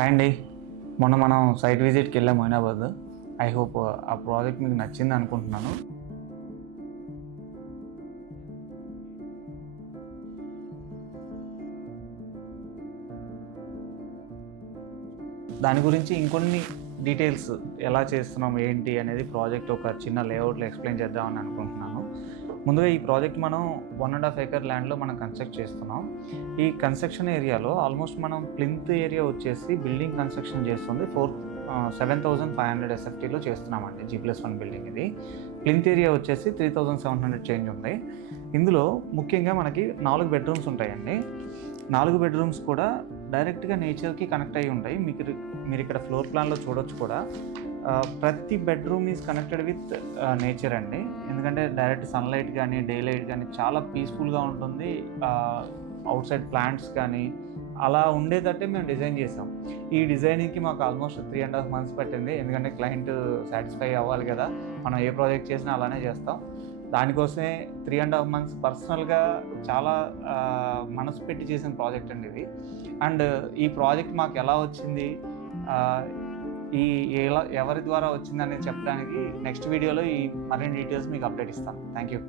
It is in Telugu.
హాయ్ అండి. మొన్న మనం సైట్ విజిట్కి వెళ్ళాం మొయినాబాద్. ఐ హోప్ ఆ ప్రాజెక్ట్ మీకు నచ్చింది అనుకుంటున్నాను. దాని గురించి ఇంకొన్ని డీటెయిల్స్ ఎలా చేస్తున్నాం ఏంటి అనేది ప్రాజెక్ట్ ఒక చిన్న లేఅవుట్లో ఎక్స్ప్లెయిన్ చేద్దామని అనుకుంటున్నాను. ముందుగా ఈ ప్రాజెక్ట్ మనం 1.5 acre ల్యాండ్లో మనం కన్స్ట్రక్ట్ చేస్తున్నాం. ఈ కన్స్ట్రక్షన్ ఏరియాలో ఆల్మోస్ట్ మనం ప్లింత్ ఏరియా వచ్చేసి బిల్డింగ్ కన్స్ట్రక్షన్ చేస్తుంది 7,500 SFTలో చేస్తున్నామండి. G+1 బిల్డింగ్ ఇది. ప్లింత్ ఏరియా వచ్చేసి 3,700 చేంజ్ ఉంది. ఇందులో ముఖ్యంగా మనకి 4 బెడ్రూమ్స్ ఉంటాయండి. 4 బెడ్రూమ్స్ కూడా డైరెక్ట్గా నేచర్కి కనెక్ట్ అయ్యి ఉంటాయి. మీరు ఇక్కడ ఫ్లోర్ ప్లాన్లో చూడొచ్చు కూడా. ప్రతి bedroom is connected with nature అండి. ఎందుకంటే డైరెక్ట్ సన్లైట్ కానీ డే లైట్ కానీ చాలా పీస్ఫుల్గా ఉంటుంది. అవుట్ సైడ్ ప్లాంట్స్ కానీ అలా ఉండేటట్టే మేము డిజైన్ చేసాం. ఈ డిజైనింగ్కి మాకు ఆల్మోస్ట్ 3.5 months పట్టింది. ఎందుకంటే క్లయింట్ సాటిస్ఫై అవ్వాలి కదా, మనం ఏ ప్రాజెక్ట్ చేసినా అలానే చేస్తాం. దానికోసమే 3.5 months పర్సనల్గా చాలా మనసు పెట్టి చేసిన ప్రాజెక్ట్ అండి ఇది. అండ్ ఈ ప్రాజెక్ట్ మాకు ఎలా వచ్చింది, ఎవరి ద్వారా వచ్చింది అనేది చెప్పడానికి నెక్స్ట్ వీడియోలో ఈ మరిన్ని డీటెయిల్స్ మీకు అప్డేట్ ఇస్తాను. Thank you.